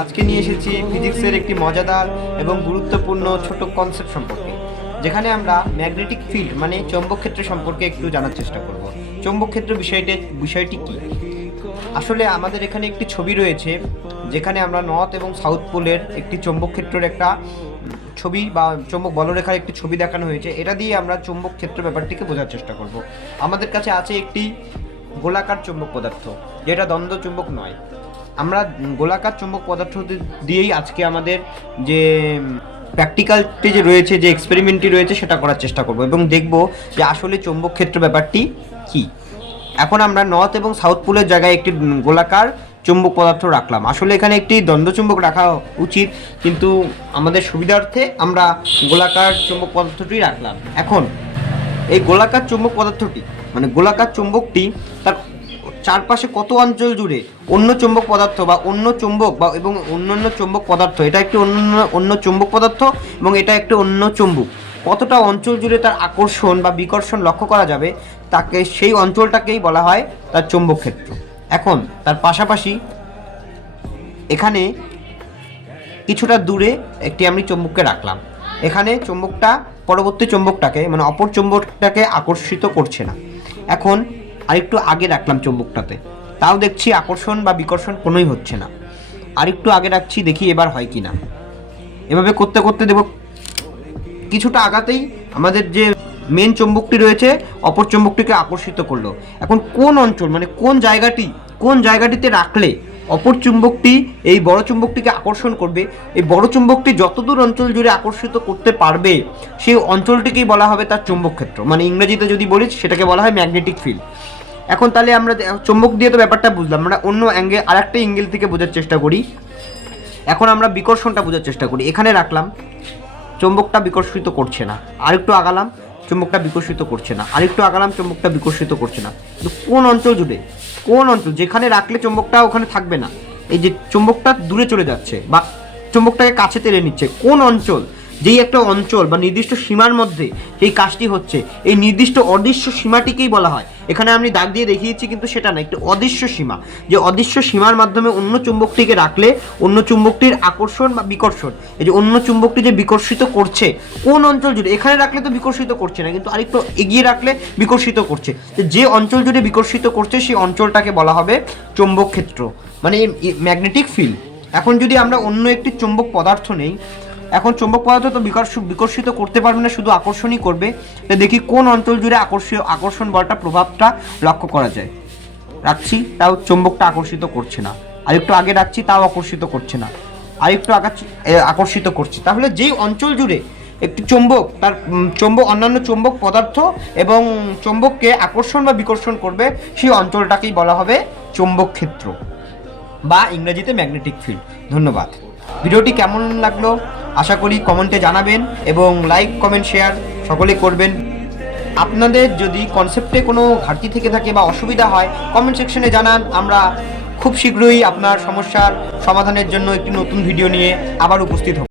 আজকে নিয়ে এসেছি ফিজিক্সের একটি মজাদার এবং গুরুত্বপূর্ণ ছোট কনসেপ্ট সম্পর্কে, যেখানে আমরা ম্যাগনেটিক ফিল্ড মানে চৌম্বক ক্ষেত্র সম্পর্কে একটু জানার চেষ্টা করব। চৌম্বক ক্ষেত্র বিষয়টি কি? আসলে আমাদের এখানে একটি ছবি রয়েছে, যেখানে আমরা নর্থ এবং সাউথ পোলের একটি চৌম্বক ক্ষেত্রের একটা ছবি বা চৌম্বক বলরেখার একটি ছবি দেখানো হয়েছে। এটা দিয়ে আমরা চৌম্বক ক্ষেত্র ব্যাপারটিকে বোঝার চেষ্টা করব। আমাদের কাছে আছে একটি গোলাকার চৌম্বক পদার্থ, যেটা দ্বন্দ্ব চুম্বক নয়। আমরা গোলাকার চৌম্বক পদার্থ দিয়েই আজকে আমাদের যে প্র্যাকটিক্যালটি যে রয়েছে, যে এক্সপেরিমেন্টটি রয়েছে, সেটা করার চেষ্টা করব এবং দেখব যে আসলে চৌম্বক ক্ষেত্র ব্যাপারটি কি। এখন আমরা নর্থ এবং সাউথ পোলের জায়গায় একটি গোলাকার চৌম্বক পদার্থ রাখলাম। আসলে এখানে একটি দ্বন্দ্ব চুম্বক রাখা উচিত, কিন্তু আমাদের সুবিধার্থে আমরা গোলাকার চৌম্বক পদার্থটি রাখলাম। এখন এই গোলাকার চৌম্বক পদার্থটি মানে গোলাকার চৌম্বকটি তার চারপাশে কত অঞ্চল জুড়ে অন্য চৌম্বক পদার্থ বা অন্য চৌম্বক বা এবং অন্যান্য চৌম্বক পদার্থ, এটা একটি অন্য চৌম্বক পদার্থ এবং এটা একটি অন্য চৌম্বক, কতটা অঞ্চল জুড়ে তার আকর্ষণ বা বিকর্ষণ লক্ষ্য করা যাবে, তাকে সেই অঞ্চলটাকেই বলা হয় তার চৌম্বক ক্ষেত্র। এখন তার পাশাপাশি এখানে কিছুটা দূরে একটি আমি চৌম্বককে রাখলাম। এখানে চৌম্বকটা পরবর্তী চৌম্বকটাকে মানে অপর চৌম্বকটাকে আকর্ষিত করছে না। এখন আরেকটু আগে রাখলাম চৌম্বকটাতে, তাও দেখছি আকর্ষণ বা বিকর্ষণ কোনোই হচ্ছে না। আরেকটু আগে রাখছি, দেখি এবার হয় কি না। এভাবে করতে করতে দেব কিছুটা আগাতেই আমাদের যে মেন চৌম্বকটি রয়েছে অপর চৌম্বকটিকে আকর্ষিত করলো। এখন কোন অঞ্চল মানে কোন জায়গাটিতে রাখলে অপর চুম্বকটি এই বড় চুম্বকটিকে আকর্ষণ করবে, এই বড় চুম্বকটি যতদূর অঞ্চল জুড়ে আকর্ষিত করতে পারবে সেই অঞ্চলটিকেই বলা হবে তার চৌম্বক ক্ষেত্র, মানে ইংরেজিতে যদি বলি সেটাকে বলা হয় ম্যাগনেটিক ফিল্ড। এখন তাহলে আমরা চৌম্বক দিয়ে তো ব্যাপারটা বুঝলাম, আমরা অন্য আরেকটা অ্যাঙ্গেল থেকে বোঝার চেষ্টা করি। এখন আমরা বিকর্ষণটা বোঝার চেষ্টা করি। এখানে রাখলাম, চৌম্বকটা বিকর্ষিত করছে না। আরেকটু আগালাম, চৌম্বকটা বিকশিত করছে না। আরেকটু আগালাম, চৌম্বকটা বিকশিত করছে না। কিন্তু কোন অঞ্চল জুড়ে, কোন অঞ্চল যেখানে রাখলে চৌম্বকটা ওখানে থাকবে না, এই যে চৌম্বকটা দূরে চলে যাচ্ছে বা চৌম্বকটাকে কাছে টেনে নিচ্ছে, কোন অঞ্চল, যেই একটা অঞ্চল বা নির্দিষ্ট সীমার মধ্যে এই কাজটি হচ্ছে, এই নির্দিষ্ট অদৃশ্য সীমাটিকেই বলা হয়। এখানে আমি দাগ দিয়ে দেখিয়েছি, কিন্তু সেটা না, একটি অদৃশ্য সীমা। যে অদৃশ্য সীমার মাধ্যমে অন্য চুম্বকটিকে রাখলে অন্য চুম্বকটির আকর্ষণ বা বিকর্ষণ, এই যে অন্য চুম্বকটি যে বিকর্ষিত করছে কোন অঞ্চল জুড়ে, এখানে রাখলে তো বিকর্ষিত করছে না, কিন্তু আরেকটু এগিয়ে রাখলে বিকর্ষিত করছে। যে অঞ্চল জুড়ে বিকর্ষিত করছে সেই অঞ্চলটাকে বলা হবে চৌম্বক ক্ষেত্র, মানে ম্যাগনেটিক ফিল্ড। এখন যদি আমরা অন্য একটি চৌম্বক পদার্থ নেই, এখন চৌম্বক পদার্থ তো বিকর্ষিত করতে পারবে না, শুধু আকর্ষণই করবে। দেখি কোন অঞ্চল জুড়ে আকর্ষণ বলটা প্রভাবটা লক্ষ্য করা যায়। রাখছি, তাও চৌম্বকটা আকর্ষিত করছে না। আরেকটু আগে রাখছি, তাও আকর্ষিত করছে না। আরেকটু আকর্ষিত করছে। তাহলে যেই অঞ্চল জুড়ে একটি চৌম্বক তার অন্যান্য চৌম্বক পদার্থ এবং চৌম্বককে আকর্ষণ বা বিকর্ষণ করবে, সেই অঞ্চলটাকেই বলা হবে চৌম্বক ক্ষেত্র বা ইংরেজিতে ম্যাগনেটিক ফিল্ড। ধন্যবাদ। ভিডিওটি কেমন লাগলো আশা করি কমেন্টে জানাবেন এবং লাইক, কমেন্ট, শেয়ার সকলে করবেন। আপনাদের যদি কনসেপ্টে কোনো ঘাটতি থেকে থাকে বা অসুবিধা হয় কমেন্ট সেকশনে জানান। আমরা খুব শীঘ্রই আপনার সমস্যার সমাধানের জন্য একটি নতুন ভিডিও নিয়ে আবার উপস্থিত হব।